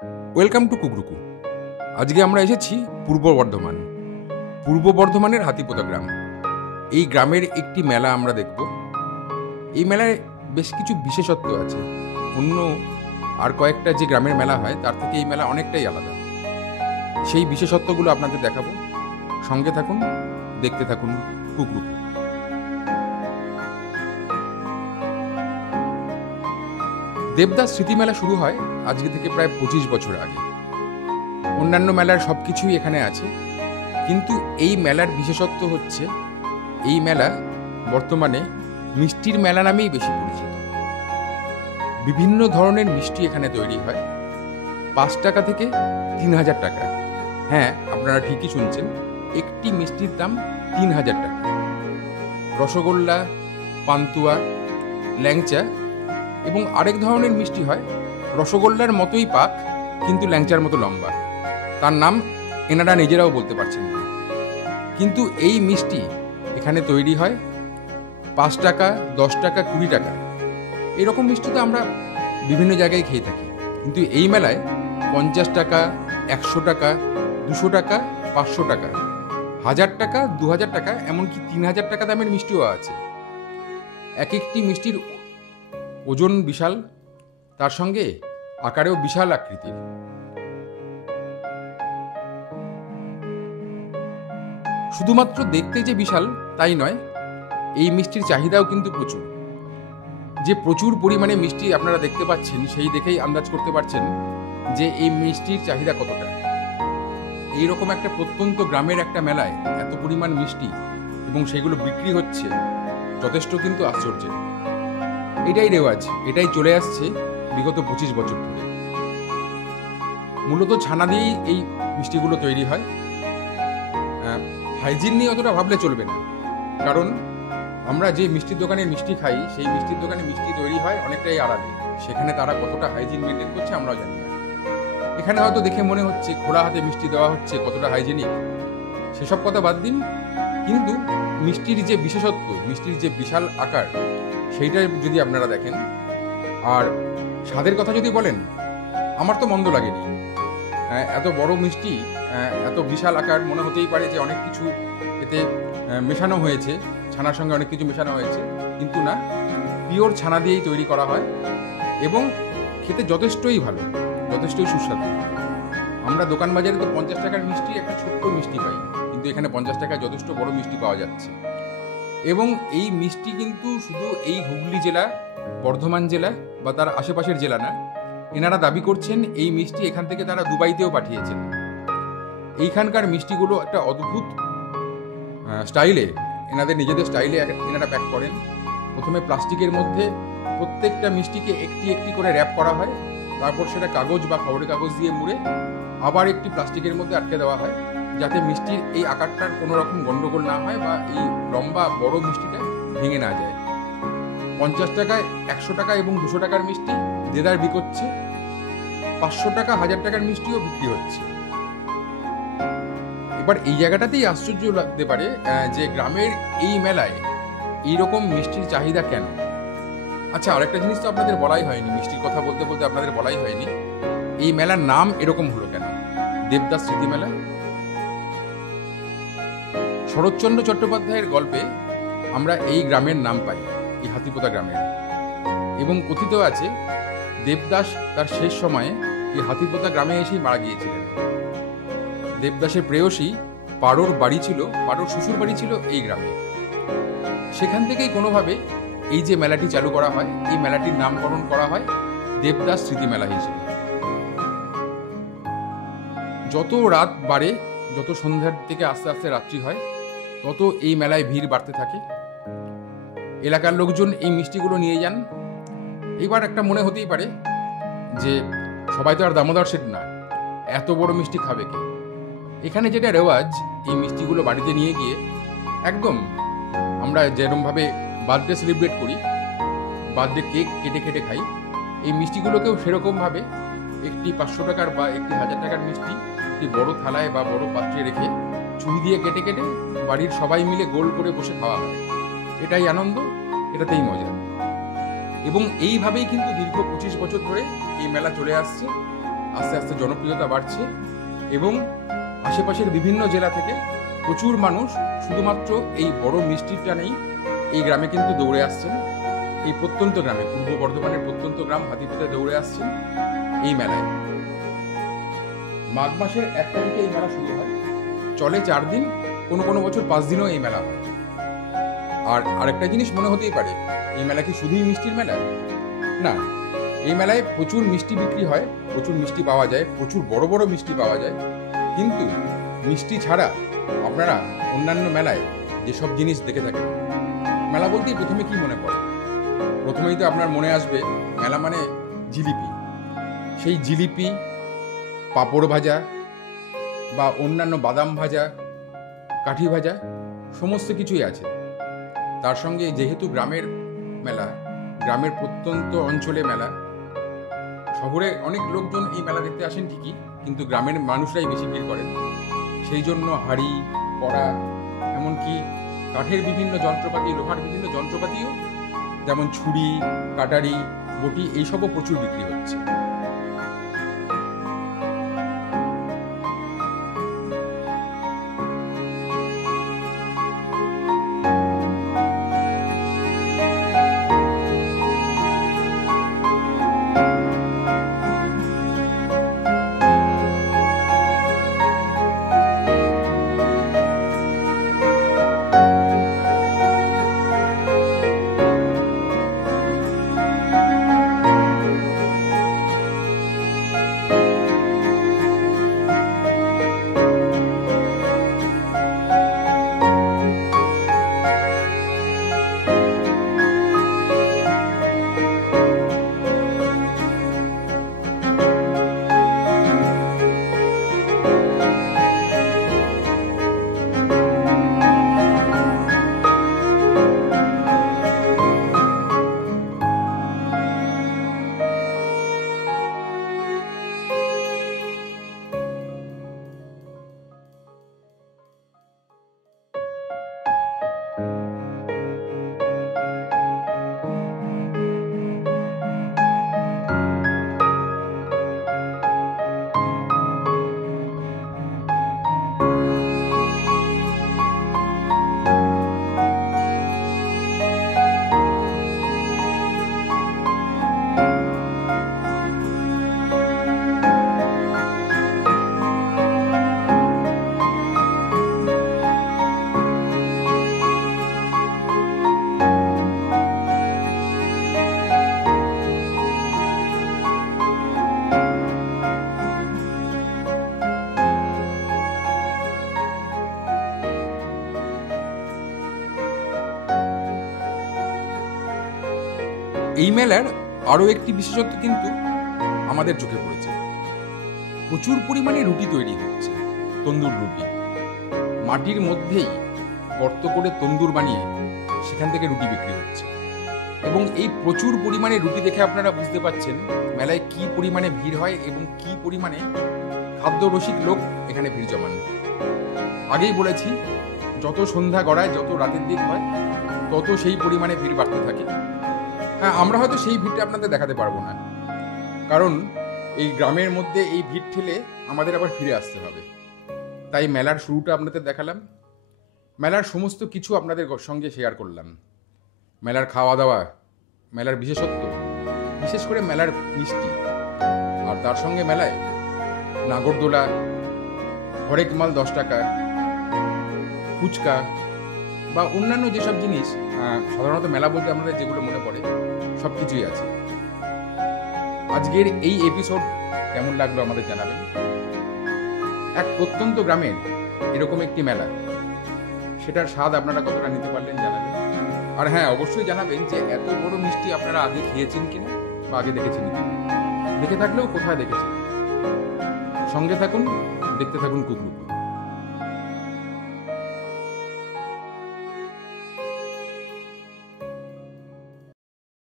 Welcome to কুকরুকু। আজকে আমরা এসেছি পূর্ব বর্ধমান। পূর্ব বর্ধমানের হাতিপোতা গ্রাম। এই গ্রামের একটি মেলা আমরা দেখব। এই মেলায় বেশ কিছু বিশেষত্ব আছে। অন্য আর কয়েকটা যে গ্রামের মেলা হয় তার থেকে এই মেলা অনেকটাই আলাদা। সেই বিশেষত্বগুলো আপনাদের দেখাবো। সঙ্গে থাকুন, দেখতে থাকুন কুকরুকু। দেবদাস স্মৃতি মেলা শুরু হয় আজকে থেকে প্রায় 25 বছর আগে। অন্যান্য মেলার সব কিছুই এখানে আছে, কিন্তু এই মেলার বিশেষত্ব হচ্ছে এই মেলা বর্তমানে মিষ্টির মেলা নামেই বেশি পরিচিত। বিভিন্ন ধরনের মিষ্টি এখানে তৈরি হয়, 5 টাকা থেকে 3000 টাকা। হ্যাঁ, আপনারা ঠিকই শুনছেন, একটি মিষ্টির দাম 3000 টাকা। রসগোল্লা, পান্তুয়া, ল্যাংচা এবং আরেক ধরনের মিষ্টি হয় রসগোল্লার মতোই পাক, কিন্তু ল্যাংচার মতো লম্বা। তার নাম এনারা নিজেরাও বলতে পারছেন না। কিন্তু এই মিষ্টি এখানে তৈরি হয় 5 টাকা, 10 টাকা, 20 টাকা। এরকম মিষ্টি তো আমরা বিভিন্ন জায়গায় খেয়ে থাকি, কিন্তু এই মেলায় 50 টাকা, 100 টাকা, 200 টাকা, 500 টাকা, 1000 টাকা, 2000 টাকা, এমনকি 3000 টাকা দামের মিষ্টিও আছে। এক একটি মিষ্টির ওজন বিশাল, তার সঙ্গে আকারেও বিশাল আকৃতির। শুধুমাত্র দেখতে যে বিশাল তাই নয়, এই মিষ্টির চাহিদাও কিন্তু প্রচুর। যে প্রচুর পরিমাণে মিষ্টি আপনারা দেখতে পাচ্ছেন, সেই দেখেই আন্দাজ করতে পারছেন যে এই মিষ্টির চাহিদা কতটা। এইরকম একটা প্রত্যন্ত গ্রামের একটা মেলায় এত পরিমাণ মিষ্টি এবং সেগুলো বিক্রি হচ্ছে, যথেষ্ট কিন্তু আশ্চর্যের। এটাই রেওয়াজ, এটাই চলে আসছে বিগত 25 বছর ধরে। মূলত ছানা দিয়েই এই মিষ্টিগুলো তৈরি হয়। হাইজিন নিয়ে অতটা ভাবলে চলবে না, কারণ আমরা যে মিষ্টির দোকানে মিষ্টি খাই, সেই মিষ্টির দোকানে মিষ্টি তৈরি হয় অনেকটাই আড়ালে। সেখানে তারা কতটা হাইজিন মেনটেন করছে আমরাও জানি না। এখানে হয়তো দেখে মনে হচ্ছে খোলা হাতে মিষ্টি দেওয়া হচ্ছে, কতটা হাইজেনিক সেসব কথা বাদ দিন, কিন্তু মিষ্টির যে বিশেষত্ব, মিষ্টির যে বিশাল আকার, সেইটা যদি আপনারা দেখেন আর স্বাদের কথা যদি বলেন, আমার তো মন্দ লাগেনি। এত বড় মিষ্টি, এত বিশাল আকার, মনে হতেই পারে যে অনেক কিছু এতে মেশানো হয়েছে, ছানার সঙ্গে অনেক কিছু মেশানো হয়েছে, কিন্তু না, পিওর ছানা দিয়েই তৈরি করা হয় এবং খেতে যথেষ্টই ভালো, যথেষ্টই সুস্বাদু। আমরা দোকান বাজারে তো 50 টাকার মিষ্টি একটা ছোট্ট মিষ্টি পাই, কিন্তু এখানে 50 টাকায় যথেষ্ট বড় মিষ্টি পাওয়া যাচ্ছে। এবং এই মিষ্টি কিন্তু শুধু এই হুগলি জেলা, বর্ধমান জেলা বা তার আশেপাশের জেলা না, এনারা দাবি করছেন এই মিষ্টি এখান থেকে তারা দুবাইতেও পাঠিয়েছেন। এইখানকার মিষ্টিগুলো একটা অদ্ভুত স্টাইলে, এনাদের নিজেদের স্টাইলে এনারা প্যাক করেন। প্রথমে প্লাস্টিকের মধ্যে প্রত্যেকটা মিষ্টিকে একটি একটি করে র্যাপ করা হয়, তারপর সেটা কাগজ বা খবরের কাগজ দিয়ে মুড়ে আবার একটি প্লাস্টিকের মধ্যে আটকে দেওয়া হয়, যাতে মিষ্টির এই আকারটার কোনো রকম গন্ডগোল না হয় বা এই লম্বা বড় মিষ্টিটা ভেঙে না যায়। 50 টাকায়, 100 টাকা এবং 200 টাকার মিষ্টি দেদার বিকোচ্ছে, 500 টাকা, 1000 টাকার মিষ্টিও বিক্রি হচ্ছে। এবার এই জায়গাটাতেই আশ্চর্য লাগতে পারে যে গ্রামের এই মেলায় এইরকম মিষ্টির চাহিদা কেন। আচ্ছা, আরেকটা জিনিস তো আপনাদের বলাই হয়নি, মিষ্টির কথা বলতে বলতে আপনাদের বলাই হয়নি, এই মেলার নাম এরকম হলো কেন, দেবদাস স্মৃতি মেলা। শরৎচন্দ্র চট্টোপাধ্যায়ের গল্পে আমরা এই গ্রামের নাম পাই, এই হাতিপোতা গ্রামের। এবং কথিত আছে দেবদাস তার শেষ সময়ে এই হাতিপোতা গ্রামে এসেই মারা গিয়েছিলেন। দেবদাসের প্রেয়সী পারোর বাড়ি ছিল, পারোর শ্বশুর বাড়ি ছিল এই গ্রামে। সেখান থেকেই কোনোভাবে এই যে মেলাটি চালু করা হয়, এই মেলাটির নামকরণ করা হয় দেবদাস স্মৃতি মেলা হিসেবে। যত রাত বাড়ে, যত সন্ধ্যার থেকে আস্তে আস্তে রাত্রি হয়, তত এই মেলায় ভিড় বাড়তে থাকে। এলাকার লোকজন এই মিষ্টিগুলো নিয়ে যান। এইবার একটা মনে হতেই পারে যে সবাই তো আর দামোদর সেট না, এত বড় মিষ্টি খাবে কে। এখানে যেটা রেওয়াজ, এই মিষ্টিগুলো বাড়িতে নিয়ে গিয়ে একদম আমরা যেরকমভাবে বার্থডে সেলিব্রেট করি, বার্থডে কেক কেটে কেটে খাই, এই মিষ্টিগুলোকেও সেরকমভাবে একটি 500 টাকার বা একটি 1000 টাকার মিষ্টি একটি বড় থালায় বা বড় পাত্রে রেখে ছুরি দিয়ে কেটে কেটে বাড়ির সবাই মিলে গোল করে বসে খাওয়া হয়। এটাই আনন্দ, এটাতেই মজা। এবং এইভাবেই কিন্তু দীর্ঘ 25 বছর ধরে এই মেলা চলে আসছে। আস্তে আস্তে জনপ্রিয়তা বাড়ছে এবং আশেপাশের বিভিন্ন জেলা থেকে প্রচুর মানুষ শুধুমাত্র এই বড় মিষ্টির টানেই এই গ্রামে কিন্তু দৌড়ে আসছেন। এই প্রত্যন্ত গ্রামে, পূর্ব বর্ধমানের প্রত্যন্ত গ্রাম হাতিপোতে দৌড়ে আসছেন এই মেলায়। মাঘ মাসের 1 তারিখে এই মেলা শুরু হয়, চলে 4 দিন, কোনো কোনো বছর 5 দিনও এই মেলা হয়। আর আরেকটা জিনিস মনে হতেই পারে, এই মেলা কি শুধুই মিষ্টির মেলা? না, এই মেলায় প্রচুর মিষ্টি বিক্রি হয়, প্রচুর মিষ্টি পাওয়া যায়, প্রচুর বড় বড় মিষ্টি পাওয়া যায়। কিন্তু মিষ্টি ছাড়া আপনারা অন্যান্য মেলায় যেসব জিনিস দেখে থাকেন, মেলা বলতেই প্রথমে কি মনে পড়ে? প্রথমেই তো আপনার মনে আসবে মেলা মানে জিলিপি। সেই জিলিপি, পাঁপড় ভাজা বা অন্যান্য বাদাম ভাজা, কাঠি ভাজা, সমস্ত কিছুই আছে। তার সঙ্গে যেহেতু গ্রামের মেলা, গ্রামের প্রত্যন্ত অঞ্চলে মেলা, শহরে অনেক লোকজন এই মেলা দেখতে আসেন ঠিকই, কিন্তু গ্রামের মানুষরাই বেশি ভিড় করেন। সেই জন্য হাঁড়ি, কড়া, এমনকি কাঠের বিভিন্ন যন্ত্রপাতি, লোহার বিভিন্ন যন্ত্রপাতিও, যেমন ছুরি, কাটারি, বটি, এইসবও প্রচুর বিক্রি হচ্ছে। এই মেলার আরও একটি বিশেষত্ব কিন্তু আমাদের চোখে পড়েছে। প্রচুর পরিমাণে রুটি তৈরি হচ্ছে, তন্দুর রুটি। মাটির মধ্যেই গর্ত করে তন্দুর বানিয়ে সেখান থেকে রুটি বিক্রি হচ্ছে। এবং এই প্রচুর পরিমাণে রুটি দেখে আপনারা বুঝতে পারছেন মেলায় কি পরিমাণে ভিড় হয় এবং কি পরিমাণে খাদ্যরসিক লোক এখানে ভিড় জমান। আগেই বলেছি, যত সন্ধ্যা গড়ায়, যত রাতের দিক হয়, তত সেই পরিমাণে ভিড় বাড়তে থাকে। হ্যাঁ, আমরা হয়তো সেই ভিড়টা আপনাদের দেখাতে পারবো না, কারণ এই গ্রামের মধ্যে এই ভিড় ঠেলে আমাদের আবার ফিরে আসতে হবে। তাই মেলার শুরুটা আপনাদের দেখালাম, মেলার সমস্ত কিছু আপনাদের সঙ্গে শেয়ার করলাম। মেলার খাওয়া দাওয়া, মেলার বিশেষত্ব, বিশেষ করে মেলার মিষ্টি, আর তার সঙ্গে মেলায় নাগরদোলা, হরেক মাল 10 টাকা, ফুচকা বা অন্যান্য যেসব জিনিস সাধারণত মেলা বলতে আমাদের যেগুলো মনে পড়ে, সব কিছুই আছে। আজকের এই এপিসোড কেমন লাগলো আমাদের জানাবেন। এক প্রত্যন্ত গ্রামের এরকম একটি মেলা, সেটার স্বাদ আপনারা কতটা নিতে পারলেন জানাবেন। আর হ্যাঁ, অবশ্যই জানাবেন যে এত বড় মিষ্টি আপনারা আগে খেয়েছেন কিনা বা আগে দেখেছেন কিনা, দেখে থাকলেও কোথায় দেখেছেন। সঙ্গে থাকুন, দেখতে থাকুন কুকরুকু।